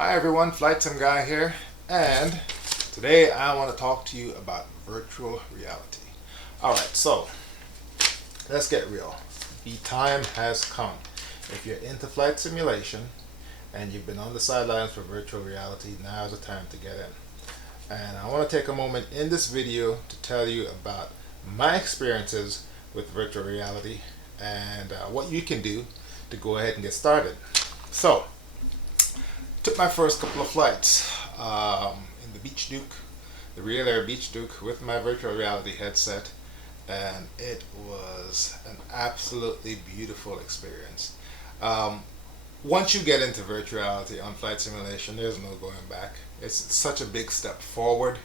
Hi everyone, FlightSim guy here, and today I want to talk to you about virtual reality. Alright, so let's get real. The time has come. If you're into flight simulation and you've been on the sidelines for virtual reality, now is the time to get in. And I want to take a moment in this video to tell you about my experiences with virtual reality and what you can do to go ahead and get started. So, took my first couple of flights in the Beach Duke, the Real Air Beach Duke, with my virtual reality headset, and it was an absolutely beautiful experience. Once you get into virtual reality on flight simulation, there's no going back. It's such a big step forward,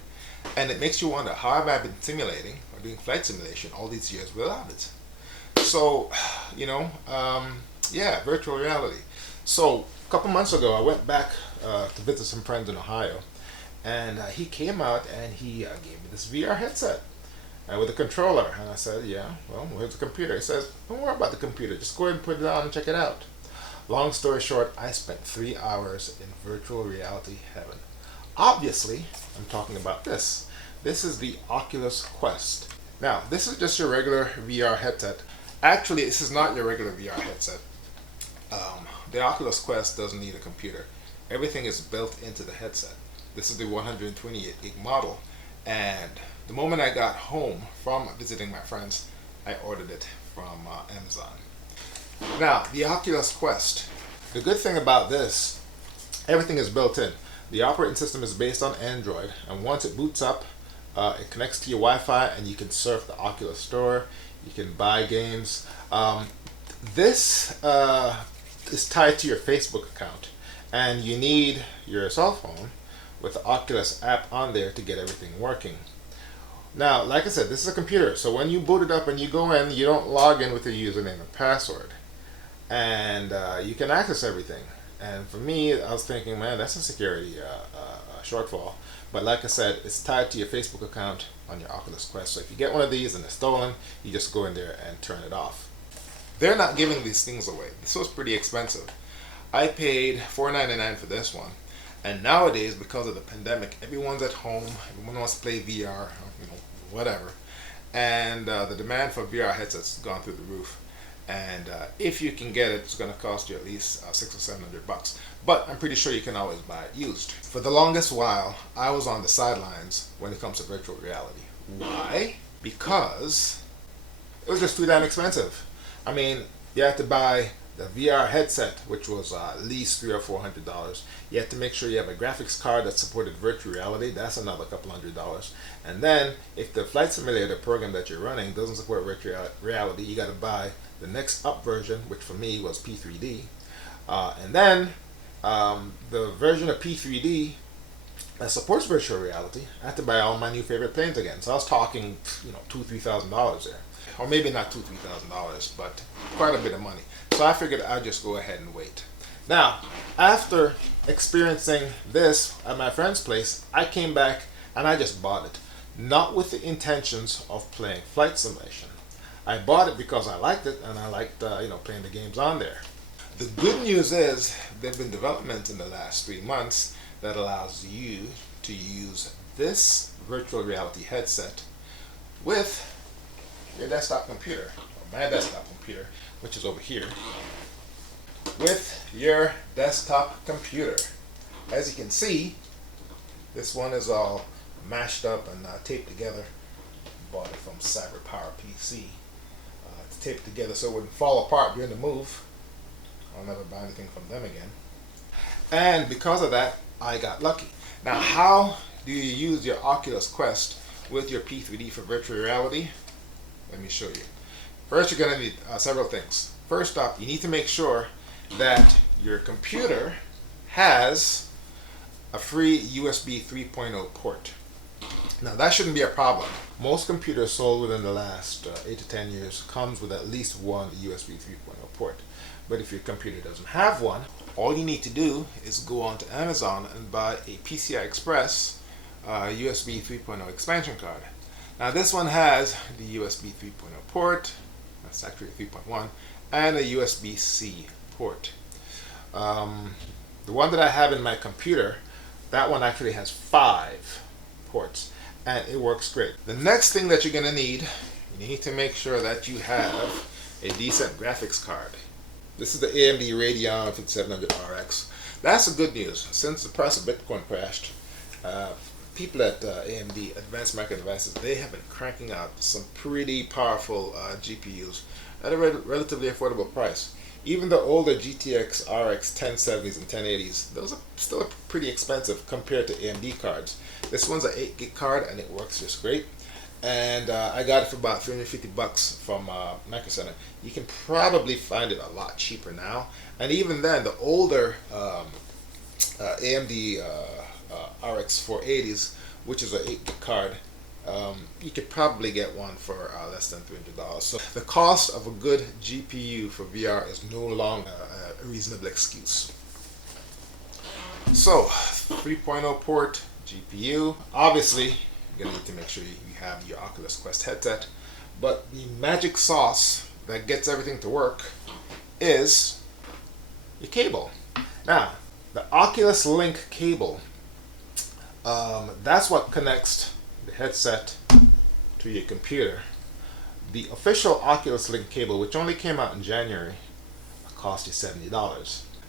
and it makes you wonder, how have I been simulating or doing flight simulation all these years without it? So, yeah, virtual reality. So a couple months ago, I went back to visit some friends in Ohio, and he came out and he gave me this VR headset with a controller. And I said, yeah, well, where's the computer? He says, don't worry about the computer. Just go ahead and put it on and check it out. Long story short, I spent 3 hours in virtual reality heaven. Obviously, I'm talking about this. This is the Oculus Quest. Now, this is just your regular VR headset. Actually, this is not your regular VR headset. The Oculus Quest doesn't need a computer. Everything is built into the headset. This is the 128 gig model, and the moment I got home from visiting my friends, I ordered it from Amazon. Now, the Oculus Quest. The good thing about this, everything is built in. The operating system is based on Android, and once it boots up, it connects to your Wi-Fi, and you can surf the Oculus Store. You can buy games. This is tied to your Facebook account, and you need your cell phone with the Oculus app on there to get everything working. Now, like I said, this is a computer, so when you boot it up and you go in, you don't log in with your username and password, and you can access everything. And for me, I was thinking, man, that's a security shortfall. But like I said, it's tied to your Facebook account on your Oculus Quest. So if you get one of these and it's stolen, you just go in there and turn it off. They're not giving these things away. This was pretty expensive. I paid $4.99 for this one. And nowadays, because of the pandemic, everyone's at home. Everyone wants to play VR, whatever. And the demand for VR headsets has gone through the roof. And if you can get it, it's going to cost you at least $600 or $700. But I'm pretty sure you can always buy it used. For the longest while, I was on the sidelines when it comes to virtual reality. Why? Because it was just too damn expensive. I mean, you had to buy the VR headset, which was at least $300 or $400. You had to make sure you have a graphics card that supported virtual reality. That's another couple $100. And then, if the flight simulator program that you're running doesn't support virtual reality, you got to buy the next up version, which for me was P3D. And then, the version of P3D that supports virtual reality, I had to buy all my new favorite planes again. So I was talking, $2,000-$3,000 there. Or maybe not $2,000-$3,000, but quite a bit of money. So I figured I'd just go ahead and wait. Now, after experiencing this at my friend's place, I came back and I just bought it. Not with the intentions of playing flight simulation. I bought it because I liked it, and I liked playing the games on there. The good news is there have been developments in the last 3 months that allows you to use this virtual reality headset with your desktop computer, or my desktop computer, which is over here, with your desktop computer. As you can see, this one is all mashed up and taped together. Bought it from CyberPower PC. It's taped together so it wouldn't fall apart during the move. I'll never buy anything from them again. And because of that, I got lucky. Now, how do you use your Oculus Quest with your P3D for virtual reality? Let me show you. First, you're going to need several things. First up, you need to make sure that your computer has a free USB 3.0 port. Now, that shouldn't be a problem. Most computers sold within the last 8 to 10 years comes with at least one USB 3.0 port. But if your computer doesn't have one, all you need to do is go on to Amazon and buy a PCI Express USB 3.0 expansion card. Now, this one has the USB 3.0 port, that's actually 3.1, and a USB-C port. The one that I have in my computer, that one actually has 5 ports, and it works great. The next thing that you're going to need, you need to make sure that you have a decent graphics card. This is the AMD Radeon 5700RX. That's the good news. Since the price of Bitcoin crashed, people at AMD Advanced Micro Devices, they have been cranking out some pretty powerful GPUs at a relatively affordable price. Even the older GTX RX 1070s and 1080s, those are still pretty expensive compared to AMD cards. This one's an 8 gig card and it works just great. And I got it for about $350 from Micro Center. You can probably find it a lot cheaper now. And even then, the older AMD RX 480s, which is an 8 gig card, you could probably get one for less than $300. So the cost of a good GPU for VR is no longer a reasonable excuse. So 3.0 port GPU. Obviously, you're gonna need to make sure you have your Oculus Quest headset. But the magic sauce that gets everything to work is your cable. Now, the Oculus Link cable, that's what connects the headset to your computer. The official Oculus Link cable, which only came out in January, cost you $70.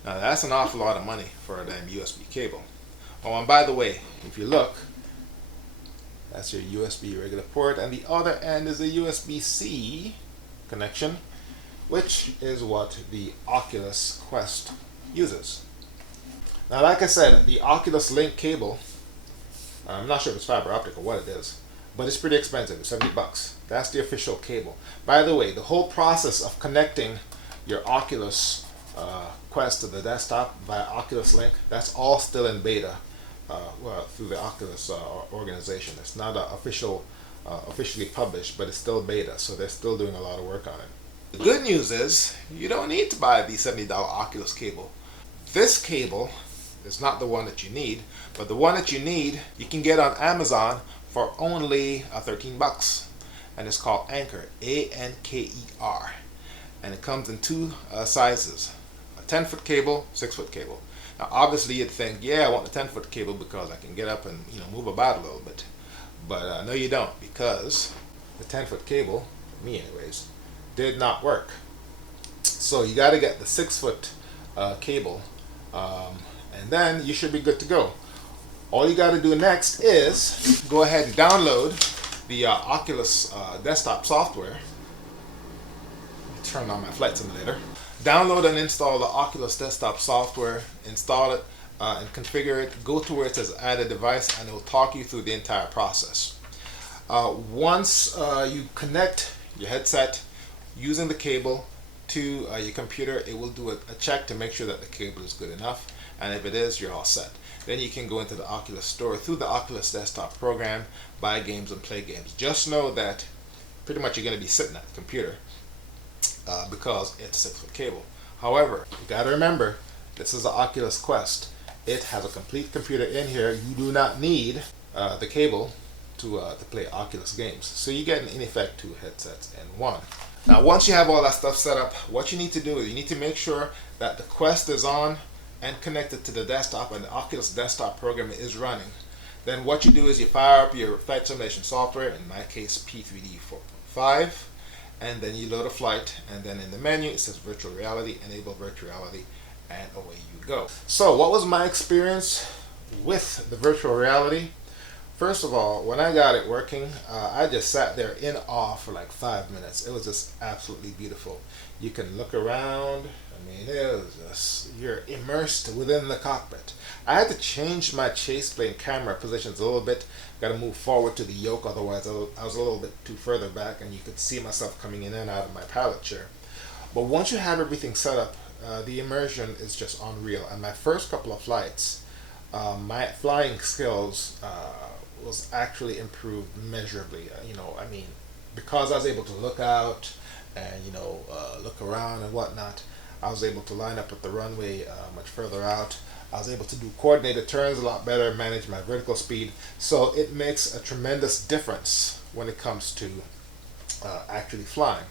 Now that's an awful lot of money for a damn USB cable. Oh, and by the way, if you look, that's your USB regular port, and the other end is a USB-C connection, which is what the Oculus Quest uses. Now, like I said, the Oculus Link cable, I'm not sure if it's fiber optic or what it is, but it's pretty expensive. It's $70. That's the official cable. By the way, the whole process of connecting your Oculus Quest to the desktop via Oculus Link, that's all still in beta through the Oculus organization. It's not officially published, but it's still beta, so they're still doing a lot of work on it. The good news is you don't need to buy the $70 Oculus cable. This cable is not the one that you need, but the one that you need you can get on Amazon for only $13, and it's called Anker, A-N-K-E-R, and it comes in 2 sizes, a 10-foot cable, 6-foot cable. Now obviously you'd think, yeah, I want the 10-foot cable because I can get up and move about a little bit, but no you don't, because the 10-foot cable, for me anyways, did not work. So you got to get the 6-foot cable, and then you should be good to go. All you got to do next is go ahead and download the Oculus desktop software. Let me turn on my flight simulator. Download and install the Oculus desktop software, install it and configure it. Go to where it says add a device and it will talk you through the entire process. Once you connect your headset using the cable to your computer, it will do a check to make sure that the cable is good enough, and if it is, you're all set. Then you can go into the Oculus store through the Oculus desktop program, buy games and play games. Just know that pretty much you're going to be sitting at the computer because it's a 6-foot cable. However, you got to remember, this is the Oculus Quest. It has a complete computer in here. You do not need the cable to play Oculus games. So you get in effect 2 headsets in one. Now once you have all that stuff set up, what you need to do is you need to make sure that the Quest is on and connected to the desktop and the Oculus desktop program is running. Then what you do is you fire up your flight simulation software, in my case P3Dv4.5, and then you load a flight, and then in the menu it says virtual reality, enable virtual reality, and away you go. So what was my experience with the virtual reality? First of all, when I got it working, I just sat there in awe for like 5 minutes. It was just absolutely beautiful. You can look around. I mean, it was just, you're immersed within the cockpit. I had to change my chase plane camera positions a little bit. Got to move forward to the yoke, otherwise I was a little bit too further back, and you could see myself coming in and out of my pilot chair. But once you have everything set up, the immersion is just unreal. And my first couple of flights, my flying skills was actually improved measurably. I mean, because I was able to look out and look around and whatnot, I was able to line up with the runway much further out. I was able to do coordinated turns a lot better, manage my vertical speed. So it makes a tremendous difference when it comes to actually flying.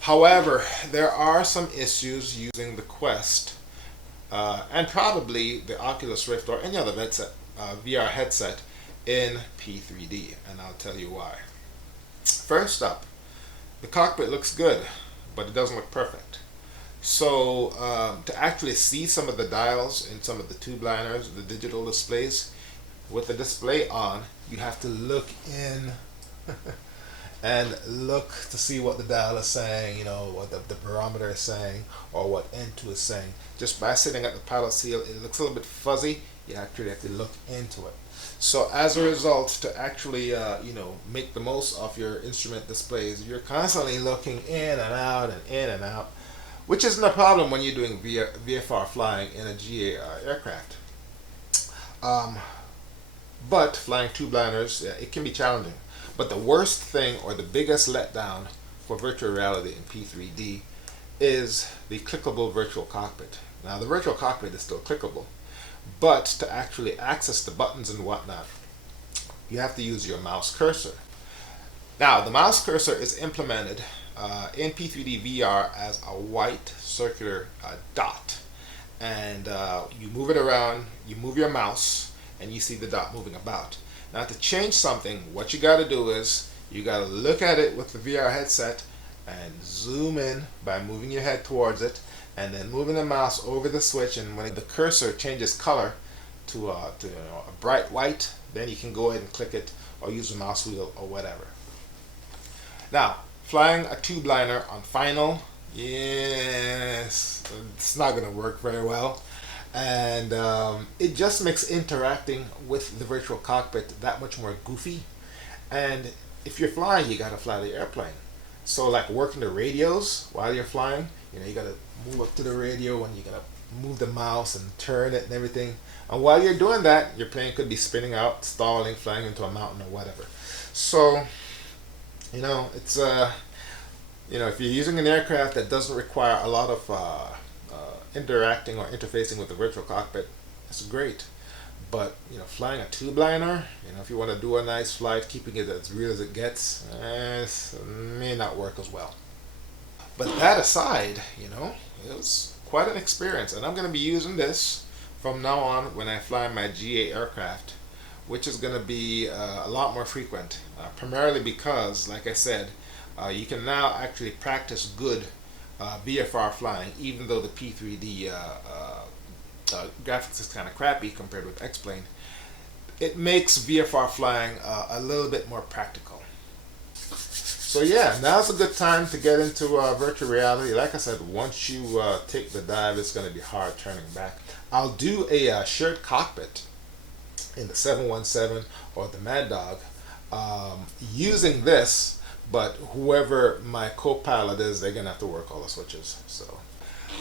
However, there are some issues using the Quest and probably the Oculus Rift or any other headset, VR headset in P3D, and I'll tell you why. First up, the cockpit looks good, but it doesn't look perfect. So to actually see some of the dials in some of the tube liners, the digital displays, with the display on, you have to look in and look to see what the dial is saying, you know, what the barometer is saying, or what N2 is saying. Just by sitting at the pilot seal, it looks a little bit fuzzy. You actually have to look into it. So as a result, to actually make the most of your instrument displays, you're constantly looking in and out and in and out, which isn't a problem when you're doing VFR flying in a GA aircraft. But flying tube liners, yeah, it can be challenging. But the worst thing, or the biggest letdown for virtual reality in P3D, is the clickable virtual cockpit. Now the virtual cockpit is still clickable, but to actually access the buttons and whatnot, you have to use your mouse cursor. Now the mouse cursor is implemented in P3D VR as a white circular dot, and you move it around, you move your mouse, and you see the dot moving about. Now to change something, what you got to do is you got to look at it with the VR headset and zoom in by moving your head towards it, and then moving the mouse over the switch, and when the cursor changes color to a bright white, then you can go ahead and click it or use the mouse wheel or whatever. Now, flying a tube liner on final, yes, it's not going to work very well. And it just makes interacting with the virtual cockpit that much more goofy. And if you're flying, you got to fly the airplane. So like working the radios while you're flying, you got to move up to the radio and you got to move the mouse and turn it and everything. And while you're doing that, your plane could be spinning out, stalling, flying into a mountain or whatever. So, it's if you're using an aircraft that doesn't require a lot of interacting or interfacing with the virtual cockpit, it's great. But flying a tube liner, if you want to do a nice flight, keeping it as real as it gets, it may not work as well. But that aside, it was quite an experience, and I'm going to be using this from now on when I fly my GA aircraft, which is going to be a lot more frequent, primarily because, like I said, you can now actually practice good VFR flying, even though the P3D graphics is kind of crappy compared with X-Plane. It makes VFR flying a little bit more practical. So yeah, now's a good time to get into virtual reality. Like I said, once you take the dive, it's going to be hard turning back. I'll do a shared cockpit in the 717 or the Mad Dog using this. But whoever my co-pilot is, they're going to have to work all the switches. So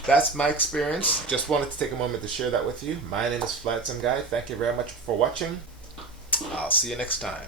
that's my experience. Just wanted to take a moment to share that with you. My name is FlyInside Guy. Thank you very much for watching. I'll see you next time.